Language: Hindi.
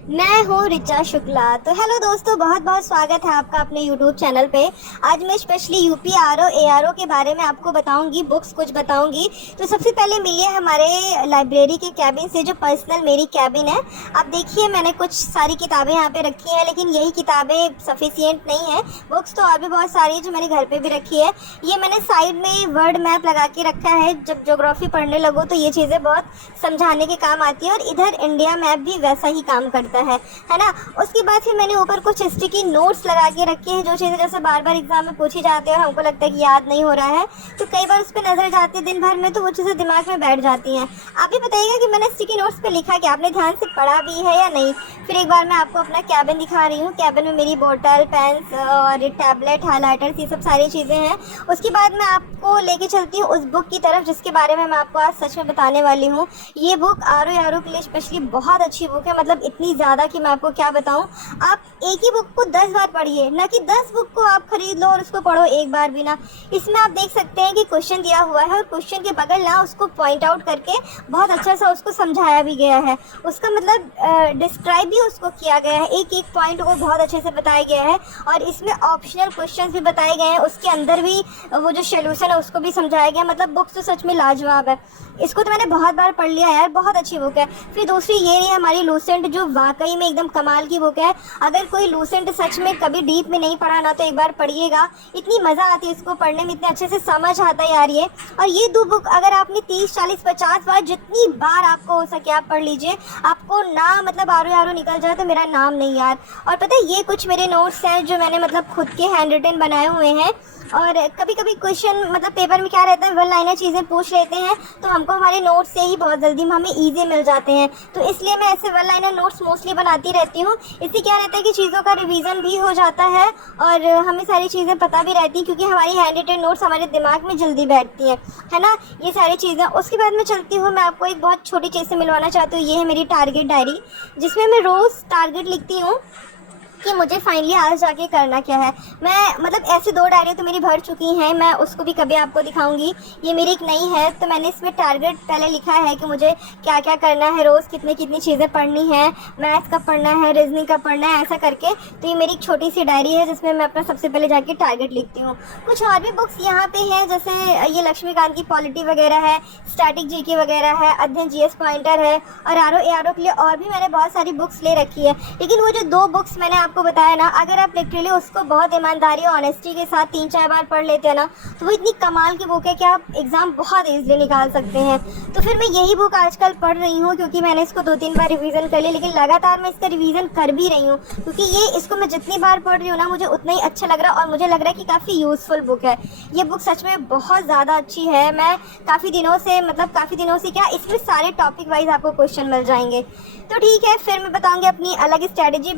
मैं हूँ रिचा शुक्ला। तो हेलो दोस्तों, बहुत बहुत स्वागत है आपका अपने यूट्यूब चैनल पे। आज मैं स्पेशली यूपी आरओ एआरओ के बारे में आपको बताऊंगी, बुक्स कुछ बताऊंगी। तो सबसे पहले मिलिए हमारे लाइब्रेरी के कैबिन से, जो पर्सनल मेरी कैबिन है। आप देखिए, मैंने कुछ सारी किताबें यहाँ पे रखी हैं, लेकिन यही किताबें सफिशियंट नहीं है। बुक्स तो और भी बहुत सारी है जो मैंने घर पर भी रखी है। ये मैंने साइड में वर्ड मैप लगा के रखा है, जब ज्योग्राफी पढ़ने लगो तो ये चीज़ें बहुत समझाने के काम आती है। और इधर इंडिया मैप भी वैसा ही काम करता है ना। उसके बाद फिर मैंने ऊपर कुछ स्टिकी नोट्स लगा के रखे हैं, जो चीज़ें जैसे बार बार एग्जाम में पूछी जाती है और हमको लगता है कि याद नहीं हो रहा है, तो कई बार उस पर नजर जाती है दिन भर में, तो वो चीज़ें दिमाग में बैठ जाती हैं। आप ही बताइएगा कि मैंने स्टिकी नोट्स पे लिखा कि आपने ध्यान से पढ़ा भी है या नहीं। फिर एक बार मैं आपको अपना कैबिन दिखा रही हूँ। कैबिन में मेरी बोतल, पेन्स और टैबलेट, हाइलाइटर्स, ये सब सारी चीज़ें हैं। उसके बाद मैं आपको लेके चलती हूँ उस बुक की तरफ जिसके बारे में मैं आपको आज सच में बताने वाली हूँ। ये बुक आरओ के लिए स्पेशली बहुत अच्छी बुक है, मतलब इतनी ज़्यादा कि मैं आपको क्या बताऊं। आप एक ही बुक को 10 बार पढ़िए, ना कि 10 बुक को आप खरीद लो और उसको पढ़ो एक बार भी ना। इसमें आप देख सकते हैं कि क्वेश्चन दिया हुआ है और क्वेश्चन के बगल ना उसको पॉइंट आउट करके बहुत अच्छा सा उसको समझाया भी गया है। उसका मतलब डिस्क्राइब भी उसको किया गया है, एक एक पॉइंट को बहुत अच्छे से बताया गया है। और इसमें ऑप्शनल क्वेश्चन भी बताए गए हैं, उसके अंदर भी वो जो सोल्यूशन है उसको भी समझाया गया। मतलब बुक तो सच में लाजवाब है। इसको तो मैंने बहुत बार पढ़ लिया यार, बहुत अच्छी बुक है। फिर दूसरी ये रही हमारी लूसेंट, जो वाकई में एकदम कमाल की बुक है। अगर कोई लूसेंट सच में कभी डीप में नहीं पढ़ा ना, तो एक बार पढ़िएगा, इतनी मज़ा आती है इसको पढ़ने में, इतने अच्छे से समझ आता है यार ये। और ये दो बुक अगर आपने 30, 40, 50 बार, जितनी बार आपको हो सके आप पढ़ लीजिए, आपको ना मतलब आरो निकल जाए तो मेरा नाम नहीं यार। और पता है, ये कुछ मेरे नोट्स हैं जो मैंने मतलब खुद के हैंड रिटन बनाए हुए हैं। और कभी कभी क्वेश्चन मतलब पेपर में क्या रहता है, वन लाइनर चीज़ें पूछ लेते हैं, तो हमको हमारे नोट्स से ही बहुत जल्दी हमें ईजी मिल जाते हैं। तो इसलिए मैं ऐसे वन लाइनर नोट्स मोस्टली बनाती रहती हूँ। इससे क्या रहता है कि चीज़ों का रिवीजन भी हो जाता है और हमें सारी चीज़ें पता भी रहती हैं, क्योंकि हमारी हैंड रिटन नोट्स हमारे दिमाग में जल्दी बैठती हैं, है ना, ये सारी चीज़ें। उसके बाद मैं चलती हूँ, मैं आपको एक बहुत छोटी चीज़ से मिलवाना चाहती हूँ। ये है मेरी टारगेट डायरी, जिसमें मैं रोज़ टारगेट लिखती हूँ कि मुझे फाइनली आज जाके करना क्या है। मैं मतलब ऐसे 2 डायरी तो मेरी भर चुकी हैं, मैं उसको भी कभी आपको दिखाऊंगी। ये मेरी एक नई है, तो मैंने इसमें टारगेट पहले लिखा है कि मुझे क्या क्या करना है, रोज़ कितनी कितनी चीज़ें पढ़नी है, मैथ्स का पढ़ना है, रीजनिंग का पढ़ना है, ऐसा करके। तो ये मेरी एक छोटी सी डायरी है जिसमें मैं अपना सबसे पहले जाके टारगेट लिखती हूँ। कुछ और भी बुक्स यहाँ पे हैं, जैसे ये लक्ष्मीकांत की पॉलिटी वगैरह है, स्टैटिक जीके वगैरह है, अध्ययन जीएस पॉइंटर है, और आरओ एआरओ के लिए और भी मैंने बहुत सारी बुक्स ले रखी है। लेकिन वो जो 2 बुक्स मैंने आपको बताया ना, अगर आप लिटरली उसको बहुत ईमानदारी और ऑनेस्टी के साथ 3-4 बार पढ़ लेते हैं ना, तो वो इतनी कमाल की बुक है कि आप एग्ज़ाम बहुत ईजिली निकाल सकते हैं। तो फिर मैं यही बुक आजकल पढ़ रही हूँ, क्योंकि मैंने इसको 2-3 बार रिवीजन कर लिया, लेकिन लगातार मैं इसका रिवीजन कर भी रही हूँ, क्योंकि ये इसको मैं जितनी बार पढ़ रही हूँ ना, मुझे उतना ही अच्छा लग रहा है और मुझे लग रहा है कि काफ़ी यूज़फुल बुक है। ये बुक सच में बहुत ज़्यादा अच्छी है। मैं काफ़ी दिनों से क्या, इसमें सारे टॉपिक वाइज आपको क्वेश्चन मिल जाएंगे। तो ठीक है, फिर मैं बताऊँगी अपनी अलग स्ट्रैटेजी।